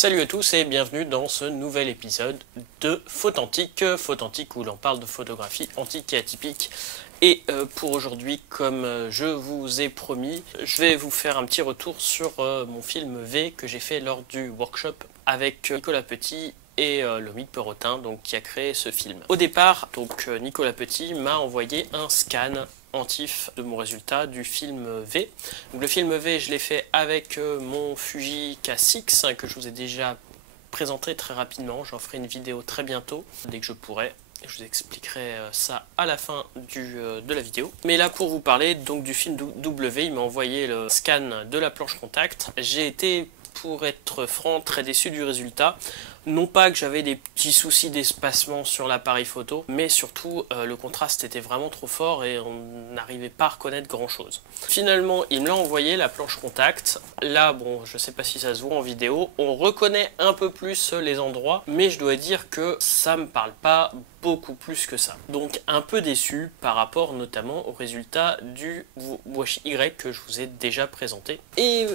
Salut à tous et bienvenue dans ce nouvel épisode de Photantique où l'on parle de photographie antique et atypique. Et pour aujourd'hui, comme je vous ai promis, je vais vous faire un petit retour sur mon film V que j'ai fait lors du workshop avec Nicolas Petit et Lomique Perotin, donc qui a créé ce film. Au départ, donc Nicolas Petit m'a envoyé un scan antif de mon résultat du film V. Donc, le film V, je l'ai fait avec mon Fuji K6 que je vous ai déjà présenté très rapidement. J'en ferai une vidéo très bientôt, dès que je pourrai. Je vous expliquerai ça à la fin de la vidéo. Mais là, pour vous parler donc du film W, il m'a envoyé le scan de la planche contact. J'ai été, pour être franc, très déçu du résultat. Non pas que j'avais des petits soucis d'espacement sur l'appareil photo, mais surtout le contraste était vraiment trop fort et on n'arrivait pas à reconnaître grand chose. Finalement, il me l'a envoyé, la planche contact. Là, bon, je sais pas si ça se voit en vidéo, on reconnaît un peu plus les endroits, mais je dois dire que ça me parle pas beaucoup plus que ça. Donc un peu déçu par rapport notamment au résultat du Washi Y que je vous ai déjà présenté. Et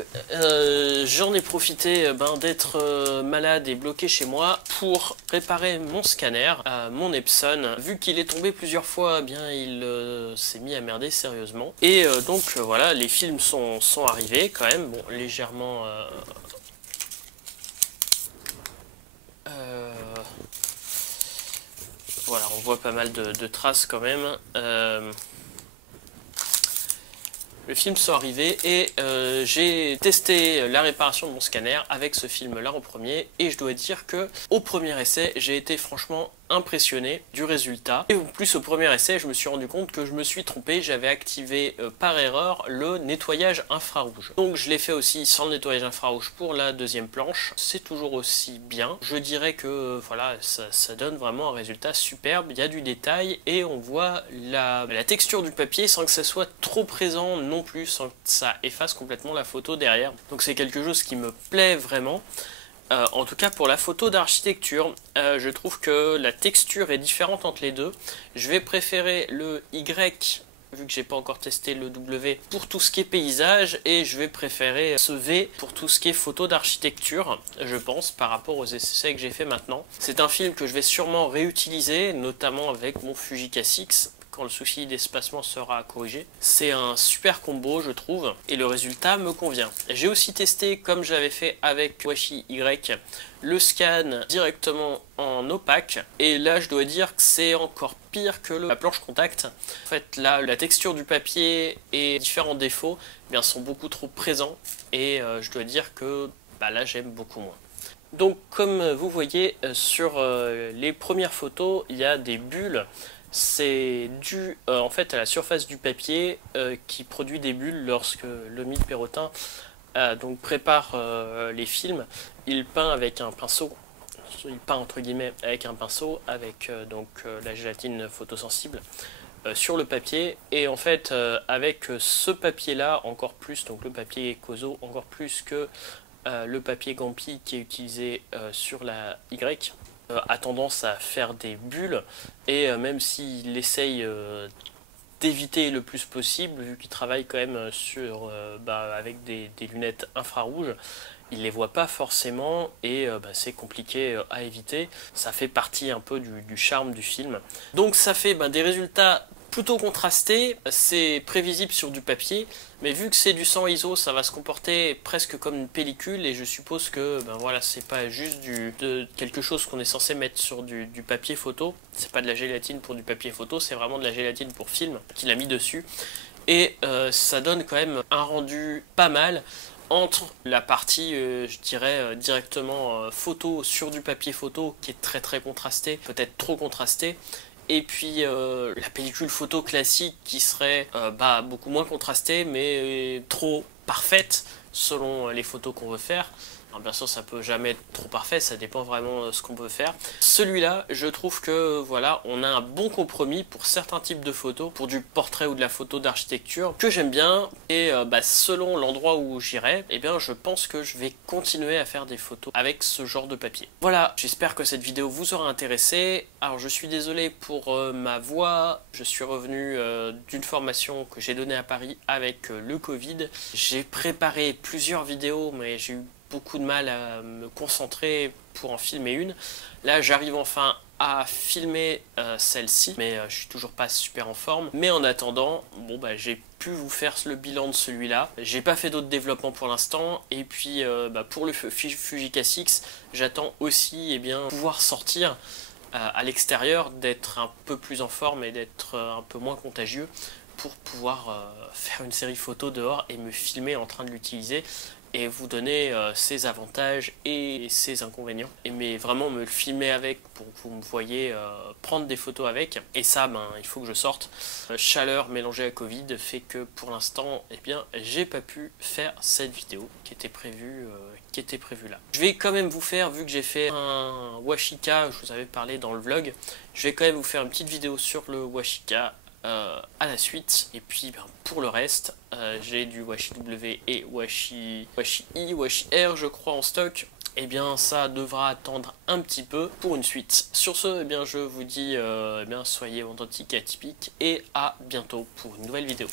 j'en ai profité d'être malade et bloqué chez moi pour réparer mon scanner, mon Epson. Vu qu'il est tombé plusieurs fois, il s'est mis à merder sérieusement. Et donc voilà, les films sont arrivés quand même, bon, légèrement... Voilà, on voit pas mal de traces quand même. Le film sont arrivés et j'ai testé la réparation de mon scanner avec ce film-là en premier. Et je dois dire que au premier essai, j'ai été franchement impressionné du résultat. Et en plus au premier essai, je me suis rendu compte que je me suis trompé, j'avais activé par erreur le nettoyage infrarouge. Donc je l'ai fait aussi sans le nettoyage infrarouge pour la deuxième planche. C'est toujours aussi bien. Je dirais que voilà, ça donne vraiment un résultat superbe. Il y a du détail et on voit la texture du papier sans que ça soit trop présent non plus, sans que ça efface complètement la photo derrière. Donc c'est quelque chose qui me plaît vraiment. En tout cas pour la photo d'architecture, je trouve que la texture est différente entre les deux. Je vais préférer le Y, vu que j'ai pas encore testé le W, pour tout ce qui est paysage, et je vais préférer ce V pour tout ce qui est photo d'architecture, je pense, par rapport aux essais que j'ai fait maintenant. C'est un film que je vais sûrement réutiliser, notamment avec mon Fuji K6, quand le souci d'espacement sera corrigé. C'est un super combo je trouve et le résultat me convient. J'ai aussi testé comme j'avais fait avec Washi Y le scan directement en opaque et là je dois dire que c'est encore pire que la planche contact. En fait là la texture du papier et différents défauts sont beaucoup trop présents et je dois dire que là j'aime beaucoup moins. Donc comme vous voyez sur les premières photos il y a des bulles. C'est dû en fait à la surface du papier qui produit des bulles lorsque Lomique Perotin donc prépare les films. Il peint avec un pinceau, il peint entre guillemets avec un pinceau avec la gélatine photosensible sur le papier et en fait avec ce papier là encore plus, donc le papier Kozo encore plus que le papier Gampi qui est utilisé sur la Y. A tendance à faire des bulles et même s'il essaye d'éviter le plus possible, vu qu'il travaille quand même avec des lunettes infrarouges, il les voit pas forcément et c'est compliqué à éviter. Ça fait partie un peu du charme du film. Donc ça fait des résultats plutôt contrasté, c'est prévisible sur du papier, mais vu que c'est du 100 ISO, ça va se comporter presque comme une pellicule et je suppose que c'est pas juste quelque chose qu'on est censé mettre sur du papier photo, c'est pas de la gélatine pour du papier photo, c'est vraiment de la gélatine pour film qu'il a mis dessus et ça donne quand même un rendu pas mal entre la partie, je dirais, directement photo sur du papier photo qui est très très contrasté, peut-être trop contrasté, et puis la pellicule photo classique qui serait beaucoup moins contrastée mais trop parfaite selon les photos qu'on veut faire. Alors bien sûr ça peut jamais être trop parfait, ça dépend vraiment de ce qu'on veut faire. Celui-là je trouve que voilà, on a un bon compromis pour certains types de photos, pour du portrait ou de la photo d'architecture que j'aime bien et selon l'endroit où j'irai, je pense que je vais continuer à faire des photos avec ce genre de papier. Voilà, j'espère que cette vidéo vous aura intéressé. Alors je suis désolé pour ma voix, je suis revenu d'une formation que j'ai donnée à Paris avec le Covid. J'ai préparé plusieurs vidéos mais j'ai eu beaucoup de mal à me concentrer pour en filmer une. Là j'arrive enfin à filmer celle-ci, mais je suis toujours pas super en forme. Mais en attendant, bon bah j'ai pu vous faire le bilan de celui-là. J'ai pas fait d'autres développements pour l'instant, et puis pour le Fuji K6, j'attends aussi pouvoir sortir à l'extérieur, d'être un peu plus en forme et d'être un peu moins contagieux pour pouvoir faire une série photo dehors et me filmer en train de l'utiliser et vous donner ses avantages et ses inconvénients. Mais vraiment me le filmer avec pour que vous me voyez prendre des photos avec. Et ça, il faut que je sorte. Chaleur mélangée à Covid fait que pour l'instant, j'ai pas pu faire cette vidéo qui était prévue là. Je vais quand même vous faire, vu que j'ai fait un Washika, je vous avais parlé dans le vlog, je vais quand même vous faire une petite vidéo sur le Washika à la suite. Et puis pour le reste, j'ai du Washi W et Washi I, Washi R je crois en stock. Ça devra attendre un petit peu pour une suite. Sur ce, je vous dis soyez authentiques et atypiques, et à bientôt pour une nouvelle vidéo.